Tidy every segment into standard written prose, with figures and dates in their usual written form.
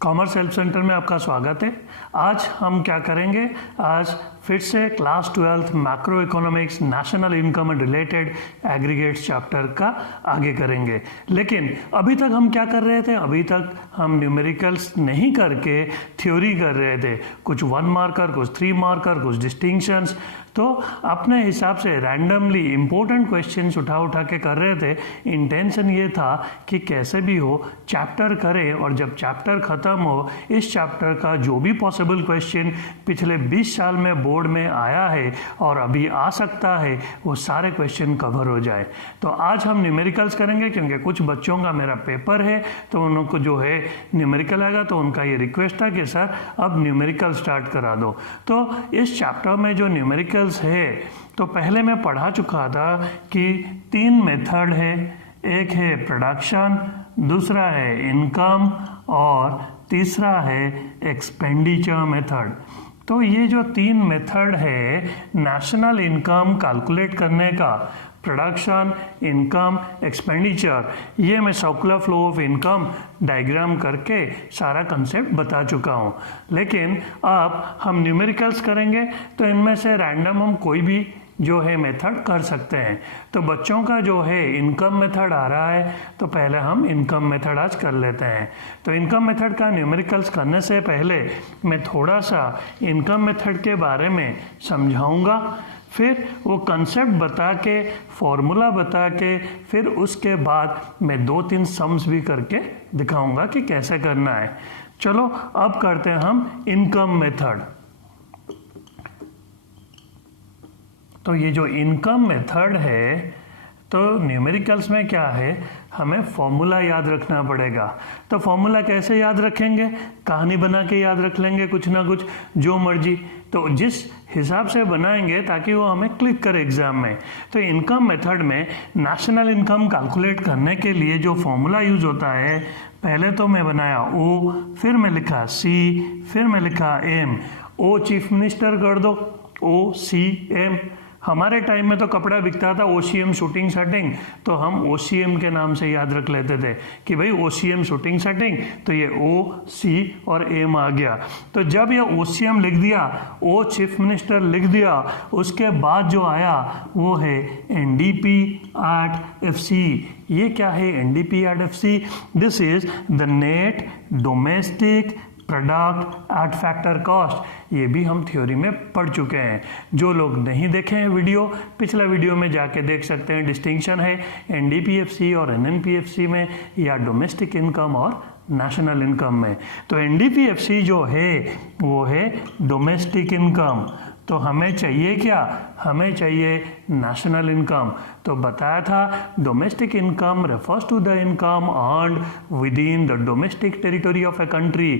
Commerce help centre में आपका स्वागत है। आज हम क्या करेंगे, आज फिर से class 12th macro economics national income and related aggregates chapter का आगे करेंगे। लेकिन अभी तक हम क्या कर रहे थे, अभी तक हम न्यूमेरिकल्स नहीं करके थ्योरी कर रहे थे, कुछ 1 मार्कर, कुछ 3 मार्कर, कुछ डिस्टिंक्शंस। तो अपने हिसाब से रैंडमली इम्पोर्टेंट क्वेश्चंस उठा के कर रहे थे। इंटेंशन ये था कि कैसे भी हो चैप्टर करें, और जब चैप्टर ख़त्म हो इस चैप्टर का जो भी पॉसिबल क्वेश्चन पिछले 20 साल में बोर्ड में आया है और अभी आ सकता है, वो सारे क्वेश्चन कवर हो जाए। तो आज हम न्यूमेरिकल्स करेंगे, क्योंकि कुछ बच्चों का मेरा पेपर है तो उनको जो है न्यूमेरिकल आएगा, तो उनका ये रिक्वेस्ट था कि सर अब न्यूमेरिकल स्टार्ट करा दो। तो इस चैप्टर में जो न्यूमेरिकल है, तो पहले मैं पढ़ा चुका था कि 3 मेथड है, एक है प्रोडक्शन, दूसरा है इनकम और तीसरा है एक्सपेंडिचर मेथड। तो ये जो 3 मेथड है नेशनल इनकम कैलकुलेट करने का, प्रोडक्शन, इनकम, एक्सपेंडिचर, ये मैं circular flow of income diagram करके सारा कंसेप्ट बता चुका हूँ। लेकिन अब हम न्यूमेरिकल्स करेंगे तो इनमें से रैंडम हम कोई भी जो है मेथड कर सकते हैं। तो बच्चों का जो है इनकम मेथड आ रहा है, तो पहले हम इनकम मेथड आज कर लेते हैं। तो इनकम मेथड का न्यूमेरिकल्स करने से पहले मैं थोड़ा सा इनकम मेथड के बारे में समझाऊंगा, फिर वो कंसेप्ट बता के, फॉर्मूला बता के, फिर उसके बाद मैं 2-3 सम्स भी करके दिखाऊंगा कि कैसे करना है। चलो अब करते हैं हम इनकम मेथड। तो ये जो इनकम मेथड है, तो न्यूमेरिकल्स में क्या है, हमें फॉर्मूला याद रखना पड़ेगा। तो फॉर्मूला कैसे याद रखेंगे, कहानी बना के याद रख लेंगे, कुछ ना कुछ जो मर्जी, तो जिस हिसाब से बनाएंगे ताकि वो हमें क्लिक करे एग्जाम में। तो इनकम मेथड में नेशनल इनकम कैलकुलेट करने के लिए जो फॉर्मूला यूज होता है, पहले तो मैं बनाया ओ, फिर मैं लिखा सी, फिर मैं लिखा एम। ओ चीफ मिनिस्टर कर दो, ओ सी एम। हमारे टाइम में तो कपड़ा बिकता था OCM शूटिंग सेटिंग, तो हम OCM के नाम से याद रख लेते थे कि भाई OCM शूटिंग सेटिंग, तो ये O, C और M आ गया। तो जब ये OCM लिख दिया, O चीफ मिनिस्टर लिख दिया, उसके बाद जो आया वो है NDP at FC। ये क्या है NDP at FC? This is the net domestic product at factor cost. ये भी हम थ्योरी में पढ़ चुके हैं। जो लोग नहीं देखे हैं वीडियो, पिछला वीडियो में जाके देख सकते हैं। डिस्टिंक्शन है NDPFC और NNPFC में, या डोमेस्टिक इनकम और नेशनल इनकम में। तो NDPFC जो है वो है डोमेस्टिक इनकम। तो हमें चाहिए क्या, हमें चाहिए नेशनल इनकम। तो बताया था domestic income refers to the income earned within the domestic territory of a country.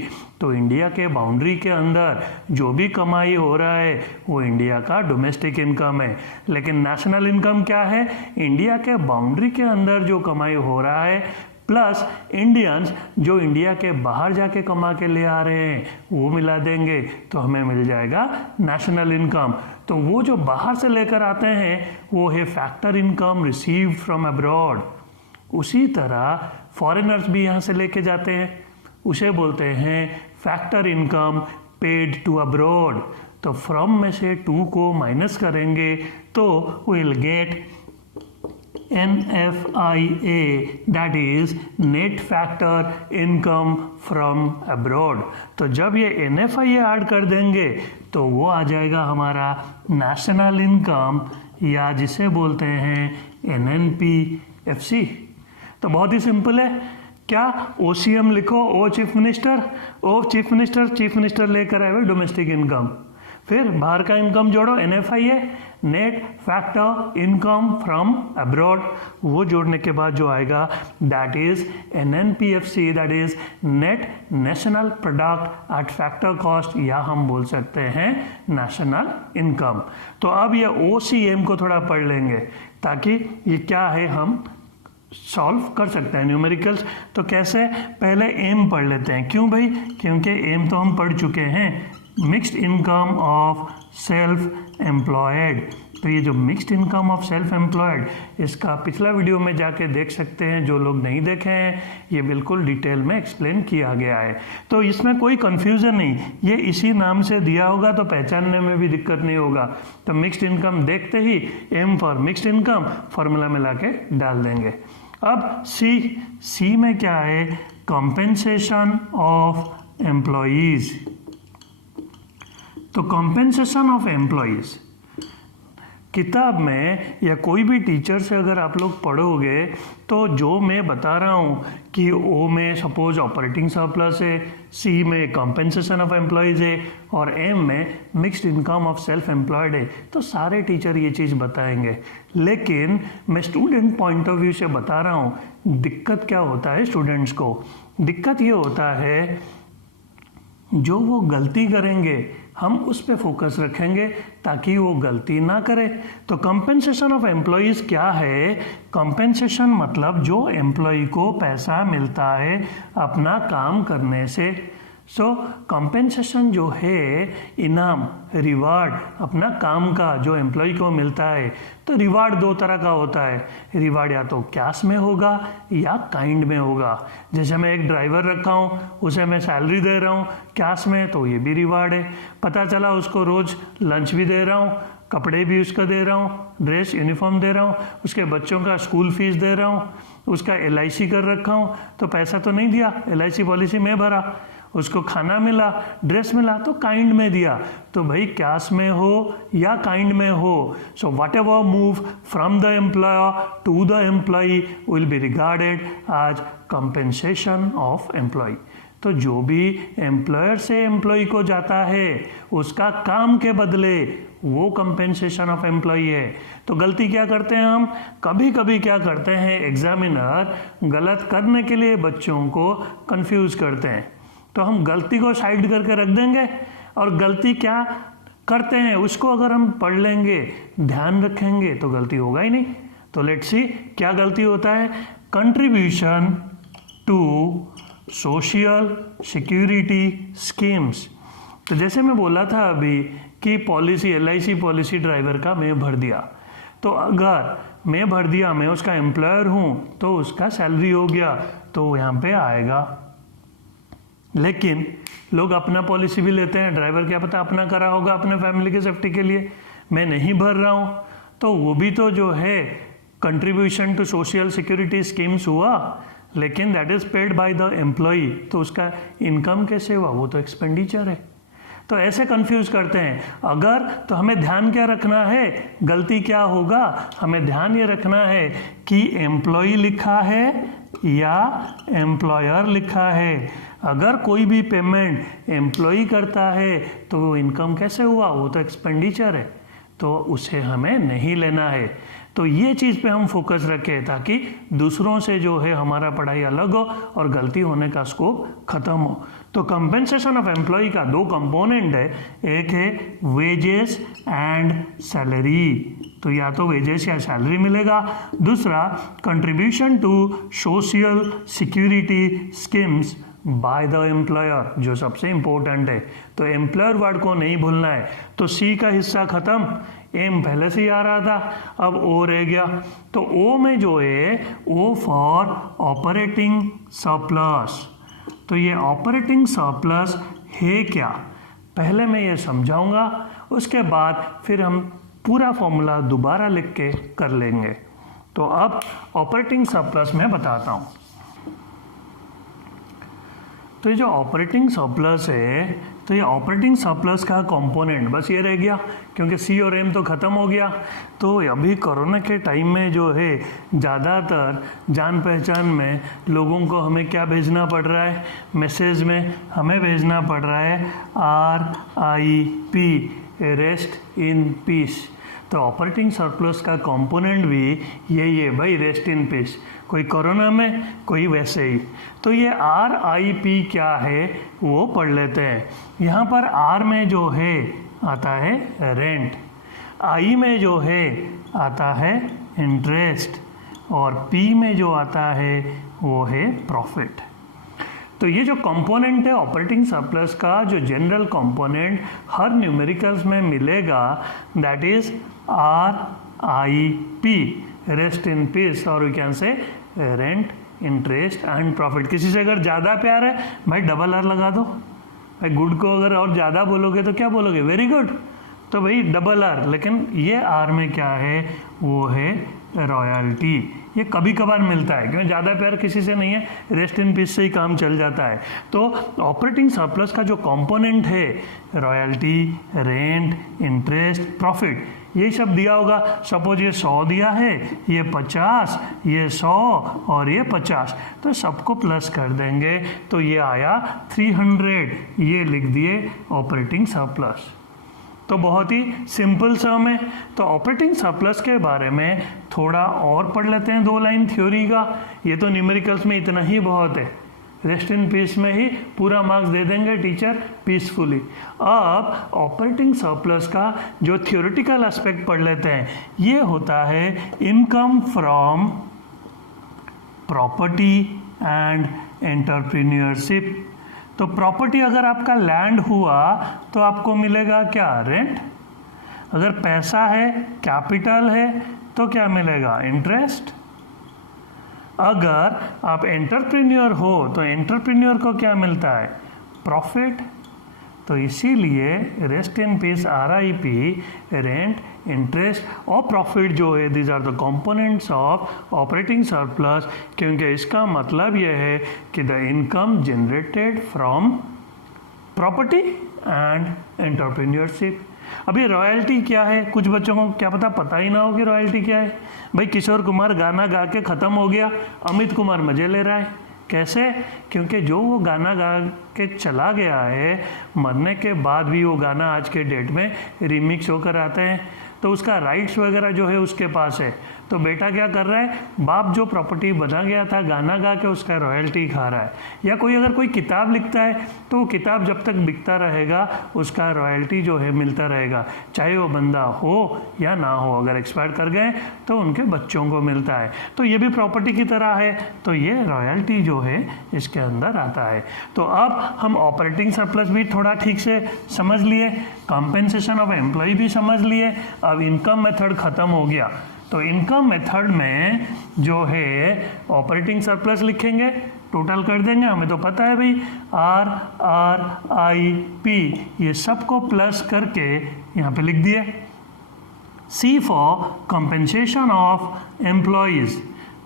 तो इंडिया के बाउंड्री के अंदर जो भी कमाई हो रहा है वो इंडिया का डोमेस्टिक इनकम है। लेकिन नेशनल इनकम क्या है, इंडिया के बाउंड्री के अंदर जो कमाई हो रहा है प्लस इंडियंस जो इंडिया के बाहर जाके कमा के ले आ रहे हैं वो मिला देंगे, तो हमें मिल जाएगा नेशनल इनकम। तो वो जो बाहर से लेकर आते हैं वो है factor income received from abroad. उसी तरह फॉरेनर्स भी यहाँ से लेके जाते हैं, उसे बोलते हैं factor income paid to abroad. तो फ्रॉम में से टू को माइनस करेंगे तो will get NFIA, that is net factor income from abroad। तो जब ये NFIA ऐड कर देंगे तो वो आ जाएगा हमारा नेशनल इनकम, या जिसे बोलते हैं NNPFC। तो बहुत ही सिंपल है, क्या OCM लिखो, O chief minister, O chief minister लेकर आए हुए डोमेस्टिक इनकम, फिर बाहर का इनकम जोड़ो NFIA, net factor income from abroad, वो जोड़ने के बाद जो आएगा that is NNPFC, that is net national product at factor cost, या हम बोल सकते हैं नेशनल इनकम। तो अब ये OCM को थोड़ा पढ़ लेंगे ताकि ये क्या है हम सॉल्व कर सकते हैं न्यूमेरिकल्स। तो कैसे, पहले एम पढ़ लेते हैं। क्यों भाई, क्योंकि एम तो हम पढ़ चुके हैं, mixed income of self employed. तो ये जो mixed income of self employed, इसका पिछला वीडियो में जाके देख सकते हैं, जो लोग नहीं देखे हैं, ये बिल्कुल डिटेल में एक्सप्लेन किया गया है। तो इसमें कोई कन्फ्यूज़न नहीं, ये इसी नाम से दिया होगा तो पहचानने में भी दिक्कत नहीं होगा। तो मिक्स्ड इनकम देखते ही M for mixed income formula में लाके डाल देंगे। अब सी में क्या है, कॉम्पेंसेशन ऑफ एम्प्लॉयज़। तो कॉम्पेंसेशन ऑफ एम्प्लॉयज़ किताब में या कोई भी टीचर से अगर आप लोग पढ़ोगे तो जो मैं बता रहा हूँ कि ओ में सपोज ऑपरेटिंग सरप्लस है, सी में कॉम्पेंसेशन ऑफ एम्प्लॉयज़ है और एम में mixed income of self employed है, तो सारे टीचर ये चीज़ बताएंगे। लेकिन मैं स्टूडेंट पॉइंट ऑफ व्यू से बता रहा हूँ, दिक्कत क्या होता है स्टूडेंट्स को, दिक्कत ये होता है जो वो गलती करेंगे हम उस पे फोकस रखेंगे ताकि वो गलती ना करे। तो कंपेंसेशन ऑफ एम्प्लॉयज़ क्या है, कंपेंसेशन मतलब जो एम्प्लॉय को पैसा मिलता है अपना काम करने से। सो कंपेंसेशन जो है इनाम, रिवार्ड अपना काम का जो एम्प्लॉय को मिलता है। तो रिवार्ड दो तरह का होता है, रिवार्ड या तो कैश में होगा या काइंड में होगा। जैसे मैं एक ड्राइवर रखा हूँ, उसे मैं सैलरी दे रहा हूँ कैश में, तो ये भी रिवार्ड है। पता चला उसको रोज़ लंच भी दे रहा हूँ, कपड़े भी उसका दे रहा हूँ, ड्रेस यूनिफॉर्म दे रहा हूँ, उसके बच्चों का स्कूल फीस दे रहा हूँ, उसका LIC कर रखा हूँ, तो पैसा तो नहीं दिया, LIC पॉलिसी में भरा, उसको खाना मिला, ड्रेस मिला, तो काइंड में दिया। तो भाई कैश में हो या काइंड में हो, so whatever move from the employer to the employee will be regarded as compensation of employee. तो जो भी एम्प्लॉयर से एम्प्लॉय को जाता है उसका काम के बदले वो कंपेंसेशन ऑफ एम्प्लॉय है। तो गलती क्या करते हैं हम, कभी कभी क्या करते हैं, एग्जामिनर गलत करने के लिए बच्चों को कंफ्यूज करते हैं। तो हम गलती को साइड करके रख देंगे और गलती क्या करते हैं उसको अगर हम पढ़ लेंगे, ध्यान रखेंगे, तो गलती होगा ही नहीं। तो लेट्स सी क्या गलती होता है, contribution to social security schemes. तो जैसे मैं बोला था अभी कि पॉलिसी, LIC पॉलिसी ड्राइवर का मैं भर दिया, तो अगर मैं भर दिया, मैं उसका एम्प्लॉयर हूँ, तो उसका सैलरी हो गया, तो यहाँ पे आएगा। लेकिन लोग अपना पॉलिसी भी लेते हैं, ड्राइवर क्या पता अपना करा होगा अपने फैमिली के सेफ्टी के लिए, मैं नहीं भर रहा हूँ, तो वो भी तो जो है contribution to social security schemes हुआ, लेकिन that is paid by the employee, तो उसका इनकम कैसे हुआ, वो तो एक्सपेंडिचर है। तो ऐसे कंफ्यूज करते हैं। अगर तो हमें ध्यान क्या रखना है, गलती क्या होगा, हमें ध्यान ये रखना है कि एम्प्लॉई लिखा है या एम्प्लॉयर लिखा है। अगर कोई भी पेमेंट एम्प्लॉई करता है तो वो इनकम कैसे हुआ, वो तो एक्सपेंडिचर है, तो उसे हमें नहीं लेना है। तो ये चीज़ पे हम फोकस रखें ताकि दूसरों से जो है हमारा पढ़ाई अलग हो और गलती होने का स्कोप खत्म हो। तो कंपेंसेशन ऑफ एम्प्लॉय का दो कंपोनेंट है, एक है वेजेस एंड सैलरी, तो या तो वेजेस या सैलरी मिलेगा, दूसरा contribution to social security schemes by the employer, जो सबसे इंपॉर्टेंट है। तो एम्प्लॉयर वर्ड को नहीं भूलना है। तो सी का हिस्सा खत्म, एम पहले से ही आ रहा था, अब ओ रह गया। तो ओ में जो है ओ फॉर ऑपरेटिंग सरप्लस। तो ये ऑपरेटिंग सरप्लस है क्या, पहले मैं ये समझाऊंगा, उसके बाद फिर हम पूरा फॉर्मूला दोबारा लिख के कर लेंगे। तो अब ऑपरेटिंग सरप्लस मैं बताता हूँ। तो ये जो ऑपरेटिंग सरप्लस है, तो ये ऑपरेटिंग सरप्लस का कंपोनेंट बस ये रह गया, क्योंकि सी और एम तो ख़त्म हो गया। तो अभी कोरोना के टाइम में जो है ज़्यादातर जान पहचान में लोगों को हमें क्या भेजना पड़ रहा है, मैसेज में हमें भेजना पड़ रहा है RIP, रेस्ट इन पीस। तो ऑपरेटिंग सरप्लस का कंपोनेंट भी यही है भाई, रेस्ट इन पीस, कोई कोरोना में कोई वैसे ही। तो ये RIP क्या है वो पढ़ लेते हैं। यहाँ पर R में जो है आता है रेंट, I में जो है आता है इंटरेस्ट और P में जो आता है वो है प्रॉफिट। तो ये जो कंपोनेंट है ऑपरेटिंग सरप्लस का, जो जनरल कंपोनेंट हर न्यूमेरिकल्स में मिलेगा, that is RIP, rest in peace, और we can say rent, interest and profit. किसी से अगर ज़्यादा प्यार है भाई डबल R लगा दो। भाई गुड को अगर और ज़्यादा बोलोगे तो क्या बोलोगे? Very good. तो भाई डबल R, लेकिन ये R में क्या है? वो है रॉयल्टी। ये कभी कभार मिलता है, क्योंकि ज़्यादा प्यार किसी से नहीं है, रेस्ट इन पीस से ही काम चल जाता है। तो ऑपरेटिंग सरप्लस का जो कंपोनेंट है, रॉयल्टी, रेंट, इंटरेस्ट, प्रॉफिट, ये सब दिया होगा। सपोज ये 100 दिया है, ये 50, ये 100 और ये 50, तो सबको प्लस कर देंगे तो ये आया 300। ये लिख दिए ऑपरेटिंग सरप्लस। तो बहुत ही सिंपल सम है। तो ऑपरेटिंग सरप्लस के बारे में थोड़ा और पढ़ लेते हैं, 2 लाइन थ्योरी का। ये तो न्यूमेरिकल्स में इतना ही बहुत है, रेस्ट इन पीस में ही पूरा मार्क्स दे देंगे टीचर पीसफुली। अब ऑपरेटिंग सरप्लस का जो थ्योरेटिकल एस्पेक्ट पढ़ लेते हैं। ये होता है income from property and entrepreneurship. तो प्रॉपर्टी अगर आपका लैंड हुआ तो आपको मिलेगा क्या? रेंट। अगर पैसा है, कैपिटल है, तो क्या मिलेगा? इंटरेस्ट। अगर आप एंटरप्रेन्योर हो तो एंटरप्रेन्योर को क्या मिलता है? प्रॉफिट। तो इसीलिए rest in peace, RIP, rent, interest और प्रॉफिट जो है, these are the components of operating surplus, क्योंकि इसका मतलब यह है कि the income generated from property and entrepreneurship. अभी रॉयल्टी क्या है? कुछ बच्चों को क्या पता ही ना हो कि रॉयल्टी क्या है। भाई किशोर कुमार गाना गा के ख़त्म हो गया, अमित कुमार मज़े ले रहा है। कैसे? क्योंकि जो वो गाना गा के चला गया है, मरने के बाद भी वो गाना आज के डेट में रीमिक्स होकर आते हैं, तो उसका राइट्स वगैरह जो है उसके पास है। तो बेटा क्या कर रहा है? बाप जो प्रॉपर्टी बना गया था गाना गा के, उसका रॉयल्टी खा रहा है। या कोई अगर कोई किताब लिखता है तो वो किताब जब तक बिकता रहेगा उसका रॉयल्टी जो है मिलता रहेगा, चाहे वो बंदा हो या ना हो। अगर एक्सपायर कर गए तो उनके बच्चों को मिलता है। तो ये भी प्रॉपर्टी की तरह है, तो ये रॉयल्टी जो है इसके अंदर आता है। तो अब हम ऑपरेटिंग सरप्लस भी थोड़ा ठीक से समझ लिए, कंपेंसेशन ऑफ एम्प्लॉय भी समझ लिए। अब इनकम मेथड ख़त्म हो गया। तो इनकम मेथड में जो है ऑपरेटिंग सरप्लस लिखेंगे, टोटल कर देंगे। हमें तो पता है भाई RIP, ये सबको प्लस करके यहाँ पे लिख दिए। C for compensation of employees,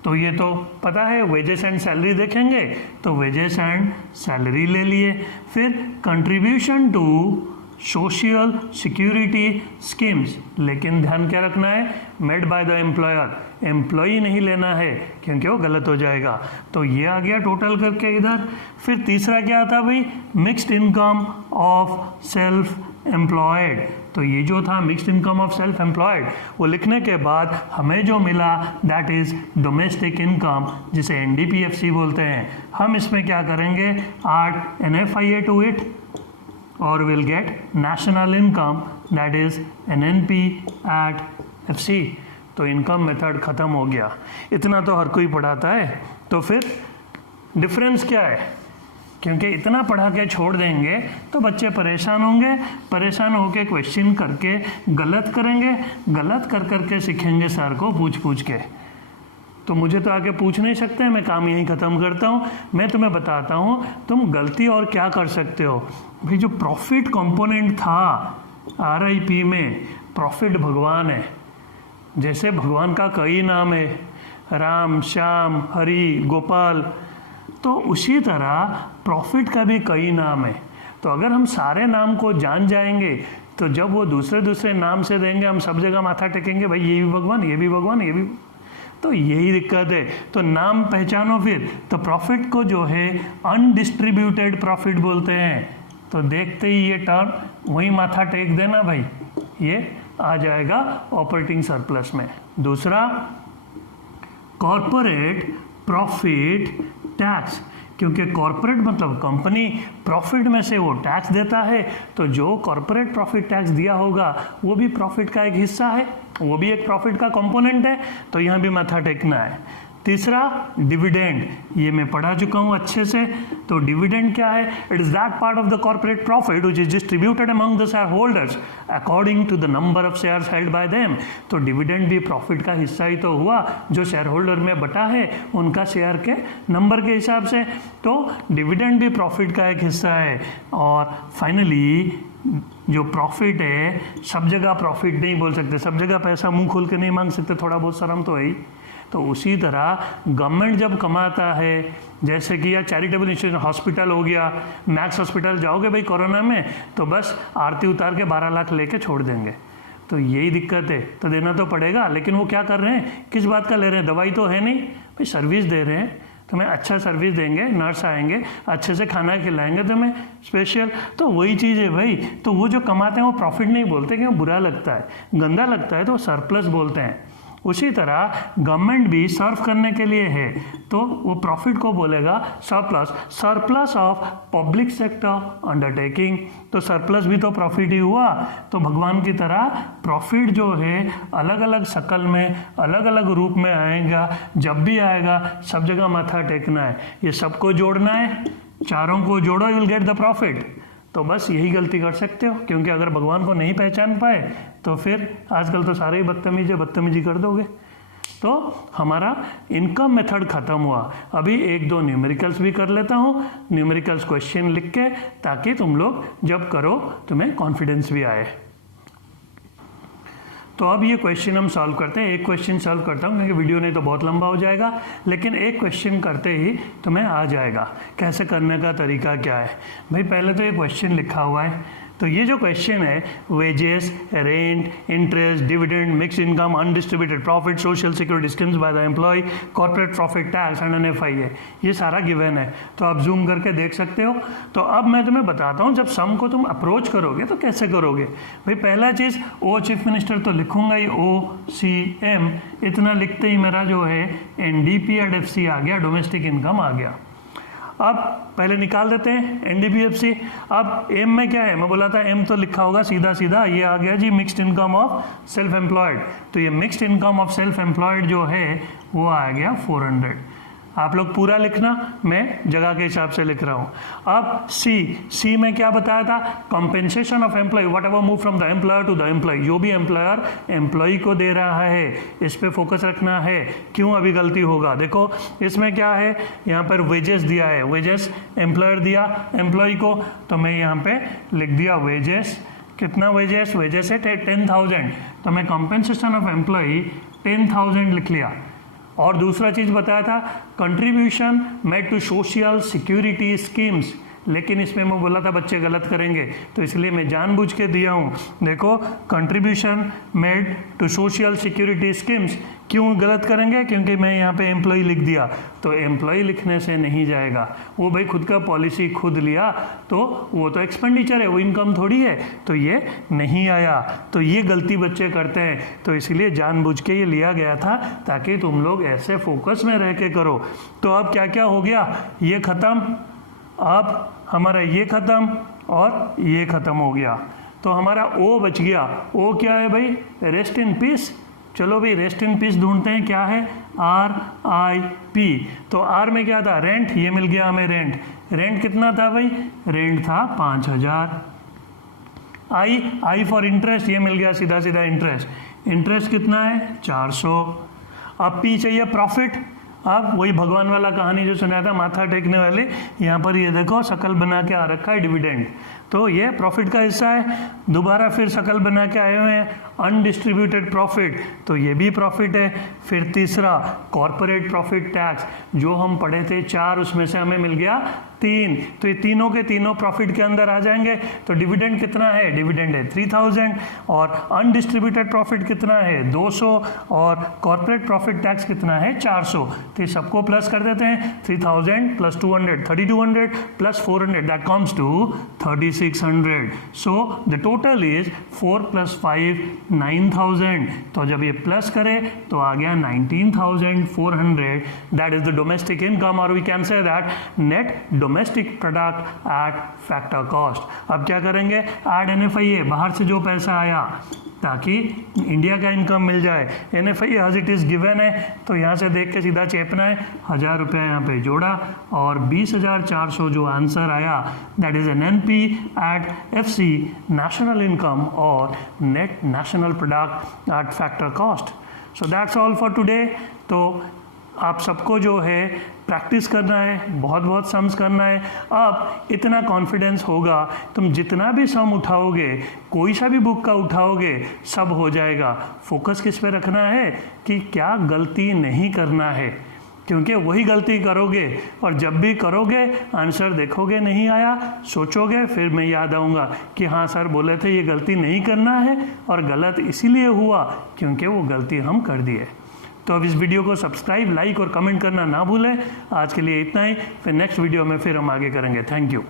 तो ये तो पता है, वेजेस एंड सैलरी देखेंगे तो वेजेस एंड सैलरी ले लिए। फिर contribution to social security schemes, लेकिन ध्यान क्या रखना है? Made by the employer, employee नहीं लेना है क्योंकि वो गलत हो जाएगा। तो ये आ गया टोटल करके इधर। फिर तीसरा क्या था भाई? Mixed income of self employed. तो ये जो था mixed income of self employed, वो लिखने के बाद हमें जो मिला दैट इज डोमेस्टिक इनकम, जिसे NDPFC बोलते हैं। हम इसमें क्या करेंगे? ऐड NFIA टू इट और will get national income, that is NNP at FC। तो इनकम मेथड ख़त्म हो गया। इतना तो हर कोई पढ़ाता है। तो फिर डिफरेंस क्या है? क्योंकि इतना पढ़ा के छोड़ देंगे तो बच्चे परेशान होंगे, परेशान होके क्वेश्चन करके गलत करेंगे, गलत कर करके सीखेंगे सर को पूछ के। तो मुझे तो आके पूछ नहीं सकते, मैं काम यहीं ख़त्म करता हूँ। मैं तुम्हें बताता हूँ तुम गलती और क्या कर सकते हो। भाई जो प्रॉफिट कंपोनेंट था RIP में, प्रॉफिट भगवान है। जैसे भगवान का कई नाम है, राम, श्याम, हरि, गोपाल, तो उसी तरह प्रॉफिट का भी कई नाम है। तो अगर हम सारे नाम को जान जाएंगे तो जब वो दूसरे नाम से देंगे हम सब जगह माथा टेकेंगे, भाई ये भी भगवान, ये भी भगवान, ये भी। तो यही दिक्कत है। तो नाम पहचानो फिर। तो प्रॉफिट को जो है अनडिस्ट्रीब्यूटेड प्रॉफिट बोलते हैं। तो देखते ही ये टर्म वही माथा टेक देना भाई, ये आ जाएगा ऑपरेटिंग सरप्लस में। दूसरा, कॉर्पोरेट प्रॉफिट टैक्स, क्योंकि कॉर्पोरेट मतलब कंपनी, प्रॉफिट में से वो टैक्स देता है, तो जो कॉर्पोरेट प्रॉफिट टैक्स दिया होगा वो भी प्रॉफिट का एक हिस्सा है, वो भी एक प्रॉफिट का कंपोनेंट है। तो यहाँ भी माथा टेकना है। तीसरा डिविडेंड, ये मैं पढ़ा चुका हूँ अच्छे से। तो डिविडेंड क्या है? It is that part of the corporate profit which is distributed among the share holders according to the number of shares held by them. तो डिविडेंड भी प्रॉफिट का हिस्सा ही तो हुआ, जो शेयर होल्डर में बटा है उनका शेयर के नंबर के हिसाब से। तो डिविडेंड भी प्रॉफिट का एक हिस्सा है। और फाइनली जो प्रॉफिट है, सब जगह प्रॉफिट नहीं बोल सकते, सब जगह पैसा मुंह खोल के नहीं मांग सकते, थोड़ा बहुत शर्म तो है ही। तो उसी तरह गवर्नमेंट जब कमाता है, जैसे कि या चैरिटेबल इंस्टीट्यूशन, हॉस्पिटल हो गया, मैक्स हॉस्पिटल जाओगे भाई कोरोना में, तो बस आरती उतार के 12 लाख लेके छोड़ देंगे। तो यही दिक्कत है, तो देना तो पड़ेगा। लेकिन वो क्या कर रहे हैं, किस बात का ले रहे हैं? दवाई तो है नहीं भाई, सर्विस दे रहे हैं, तुम्हें अच्छा सर्विस देंगे, नर्स आएंगे, अच्छे से खाना खिलाएंगे तुम्हें स्पेशल। तो वही चीज़ है भाई। तो वो जो कमाते हैं वो प्रॉफिट नहीं बोलते, क्यों? बुरा लगता है, गंदा लगता है, तो सरप्लस बोलते हैं। उसी तरह गवर्नमेंट भी सर्व करने के लिए है, तो वो प्रॉफिट को बोलेगा surplus, surplus of public sector undertaking. तो सरप्लस भी तो प्रॉफिट ही हुआ। तो भगवान की तरह प्रॉफिट जो है अलग अलग शक्ल में, अलग अलग रूप में आएगा। जब भी आएगा सब जगह माथा टेकना है, ये सबको जोड़ना है, चारों को जोड़ो, you will get the profit. तो बस यही गलती कर सकते हो, क्योंकि अगर भगवान को नहीं पहचान पाए तो फिर आजकल तो सारे ही बदतमीजी कर दोगे। तो हमारा इनकम मेथड खत्म हुआ। अभी 1-2 न्यूमेरिकल्स भी कर लेता हूँ, न्यूमेरिकल्स क्वेश्चन लिख के, ताकि तुम लोग जब करो तुम्हें कॉन्फिडेंस भी आए। तो अब ये क्वेश्चन हम सॉल्व करते हैं। एक क्वेश्चन सॉल्व करता हूँ, क्योंकि वीडियो नहीं तो बहुत लंबा हो जाएगा, लेकिन एक क्वेश्चन करते ही तुम्हें आ जाएगा कैसे करने का तरीका क्या है। भाई पहले तो ये क्वेश्चन लिखा हुआ है, तो ये जो क्वेश्चन है, wages, rent, interest, dividend, mix income, undistributed profit, social security schemes by the employee, corporate profit tax and NFI है, ये सारा गिवन है। तो आप जूम करके देख सकते हो। तो अब मैं तुम्हें बताता हूँ, जब सम को तुम अप्रोच करोगे तो कैसे करोगे। भाई पहला चीज़, ओ चीफ मिनिस्टर तो लिखूंगा ही, OCM, इतना लिखते ही मेरा जो है NDPFC आ गया, डोमेस्टिक इनकम आ गया। अब पहले निकाल देते हैं NDPFC। अब एम में क्या है, मैं बोला था एम तो लिखा होगा सीधा सीधा, ये आ गया जी mixed income of self employed. तो ये mixed income of self employed जो है वो आ गया 400। आप लोग पूरा लिखना, मैं जगह के हिसाब से लिख रहा हूँ। अब सी में क्या बताया था, compensation of employee, whatever move from the employer to the employee, जो भी एम्प्लॉयर एम्प्लॉय को दे रहा है, इस पे फोकस रखना है। क्यों अभी गलती होगा, देखो इसमें क्या है, यहाँ पर वेजेस दिया है, वेजेस एम्प्लॉयर दिया एम्प्लॉय को, तो मैं यहाँ पे लिख दिया वेजेस। कितना वेजेस, वेजेस है 10,000, तो मैं कॉम्पेंसेशन ऑफ एम्प्लॉय 10,000 लिख लिया। और दूसरा चीज़ बताया था, contribution made to social security schemes, लेकिन इसमें मैं बोला था बच्चे गलत करेंगे, तो इसलिए मैं जानबूझ के दिया हूँ। देखो contribution made to social security schemes, क्यों गलत करेंगे, क्योंकि मैं यहाँ पे एम्प्लॉय लिख दिया। तो एम्प्लॉय लिखने से नहीं जाएगा, वो भाई खुद का पॉलिसी खुद लिया, तो वो तो एक्सपेंडिचर है, वो इनकम थोड़ी है, तो ये नहीं आया। तो ये गलती बच्चे करते हैं, तो इसलिए जानबूझ के ये लिया गया था, ताकि तुम लोग ऐसे फोकस में रह के करो। तो अब क्या क्या हो गया, ये ख़त्म, अब हमारा ये ख़त्म और ये ख़त्म हो गया। तो हमारा ओ बच गया। ओ क्या है भाई, रेस्ट इन पीस। चलो भाई रेस्ट इन पीस ढूंढते हैं, क्या है, RIP। तो आर में क्या था, रेंट, ये मिल गया हमें रेंट। रेंट कितना था भाई, रेंट था 5,000। आई फॉर इंटरेस्ट, ये मिल गया सीधा सीधा इंटरेस्ट। इंटरेस्ट कितना है, 400। अब पी चाहिए प्रॉफिट। अब वही भगवान वाला कहानी जो सुनाया था, माथा टेकने वाले, यहाँ पर ये देखो शकल बना के आ रखा है डिविडेंड, तो ये प्रॉफिट का हिस्सा है। दोबारा फिर शकल बना के आए हुए हैं अनडिस्ट्रीब्यूटेड प्रॉफिट, तो ये भी प्रॉफिट है। फिर तीसरा कॉर्पोरेट प्रॉफिट टैक्स, जो हम पढ़े थे 4, उसमें से हमें मिल गया 3, तो ये तीनों के तीनों प्रॉफिट के अंदर आ जाएंगे। तो डिविडेंड कितना है, डिविडेंड है 3000, और अनडिस्ट्रीब्यूटेड प्रॉफिट कितना है 200, और कॉर्पोरेट प्रॉफिट टैक्स कितना है 400। तो ये सबको प्लस कर देते हैं, 3000 plus 200 3200 plus 400, that comes to 3600। So the total is 4 plus 5 9000, तो जब ये प्लस करे तो आ गया 19,400. That is the domestic income, और we can say that net domestic product at factor cost. अब क्या करेंगे, ऐड NFIA, बाहर से जो पैसा आया ताकि इंडिया का इनकम मिल जाए. NFIA as it is given है, तो यहाँ से देख के सीधा चेपना है. 1000 रुपया यहाँ पे जोड़ा और 20,400 जो आंसर आया that is NNP at FC national income और net national product at factor cost. So that's all for today. तो आप सबको जो है प्रैक्टिस करना है, बहुत बहुत सम्स करना है. अब इतना कॉन्फिडेंस होगा, तुम जितना भी सम उठाओगे, कोई सा भी बुक का उठाओगे, सब हो जाएगा. फोकस किस पे रखना है कि क्या गलती नहीं करना है, क्योंकि वही गलती करोगे और जब भी करोगे आंसर देखोगे नहीं आया, सोचोगे, फिर मैं याद आऊँगा कि हाँ सर बोले थे ये गलती नहीं करना है और गलत इसीलिए हुआ क्योंकि वो गलती हम कर दिए. तो अब इस वीडियो को सब्सक्राइब, लाइक और कमेंट करना ना भूलें. आज के लिए इतना ही, फिर नेक्स्ट वीडियो में फिर हम आगे करेंगे. Thank you.